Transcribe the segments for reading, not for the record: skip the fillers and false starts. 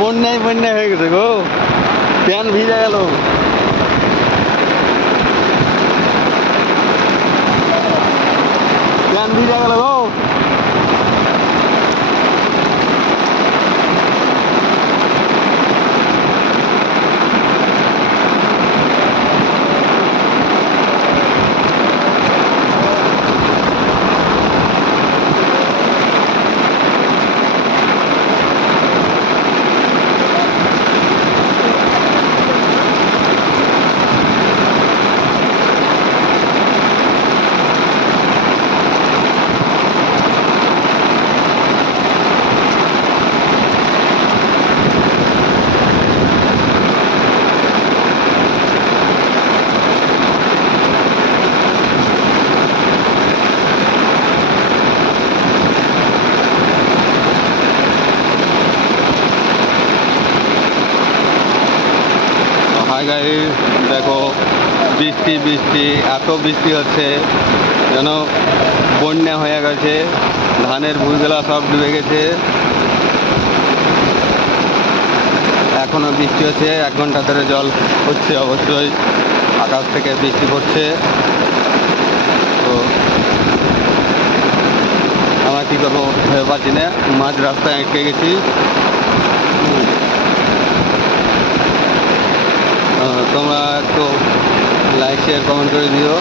বন্যায় বন্যায় হয়ে গেছে গো, প্যান ভিজে গেল। প্যান ভিজে গেল গো। হাই গাইস, দেখো বৃষ্টি বৃষ্টি, এত বৃষ্টি হচ্ছে যেন বন্যা হয়ে গেছে। ধানের ভুঁইগুলা সব ডুবে গেছে। এখনো বৃষ্টি হচ্ছে, 1 ঘন্টা ধরে জল হচ্ছে। অবশ্যই আকাশ থেকে বৃষ্টি পড়ছে। তো আমরা কী করবো ভেবে পাচ্ছি না, মাঝ রাস্তায় আটকে গেছি। তোমরা একটু লাইক শেয়ার কমেন্ট করে দিও।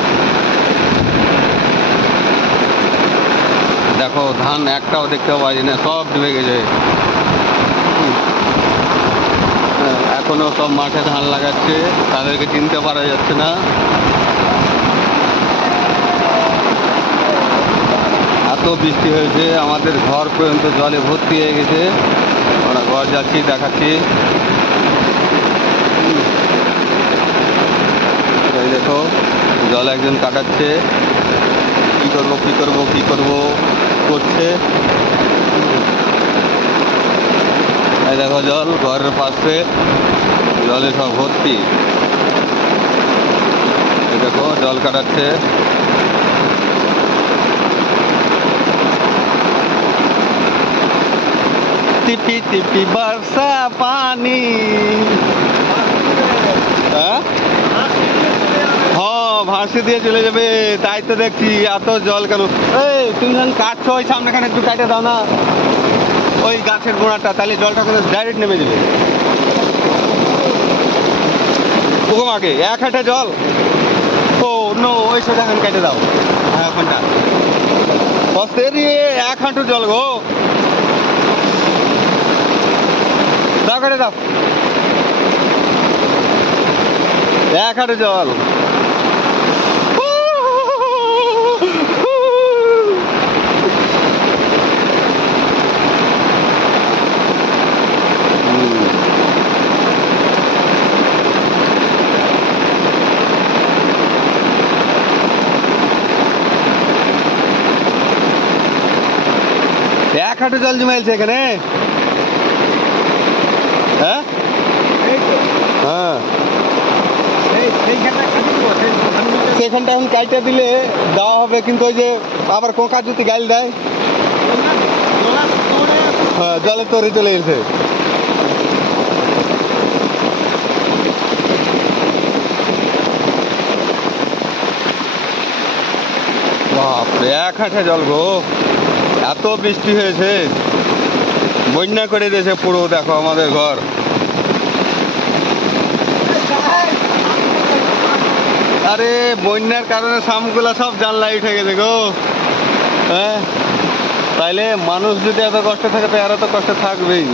দেখো ধান একটাও দেখতেও পাচ্ছি না, সব ডুবে গেছে। এখনো সব মাঠে ধান লাগাচ্ছে, তাদেরকে চিনতে পারা যাচ্ছে না। এত বৃষ্টি হয়েছে, আমাদের ঘর পর্যন্ত জলে ভর্তি হয়ে গেছে। আমরা ঘর যাচ্ছি, দেখাচ্ছি। এই দেখো জল একজন কাটাচ্ছে, কি করবো কি করবো কি করবো করছে। এই দেখো জল ঘরের পাশে, জলে সব ভর্তি। এই দেখো জল কাটাচ্ছে। টিপি টিপি বর্ষা পানি। হ্যাঁ, ভাসি দিয়ে চলে যাবে, তাই তো দেখছি। এত জল কেন? এই তুমি যখন কাটছো ওই সামনেখানে একটু কাটে দাও না, ওই গাছের গোড়াটা, তাহলে জলটা কিন্তু ডাইরেক্ট নেমে যাবে। ওরকম আগে 1 হাঁটে জল। ও নো, ওই সোজা এখন কেটে দাও। হ্যাঁ ওখানটা কষ্টে দিয়ে 1 হাঁটু জল গো। দাও কেটে দাও, 1 হাঁটু জল। এক হাঁটু জল জমেছে এখানে। হ্যাঁ হ্যাঁ, সেখানটা এখন কাইটা দিলে দেওয়া হবে, কিন্তু ওই যে আবার কোকা যদি গাইল দেয়। হ্যাঁ, জলে তরে চলে গেছে। বাপরে 1 হাঁটে জল গো। এত বৃষ্টি হয়েছে, বন্যা করে দিয়েছে পুরো। দেখো আমাদের ঘর। আরে বন্যার কারণে সামগুলা সব জানলায় উঠে গেছে গো। হ্যাঁ, তাইলে মানুষ যদি এত কষ্টে থাকে তো এরা তো কষ্টে থাকবেই।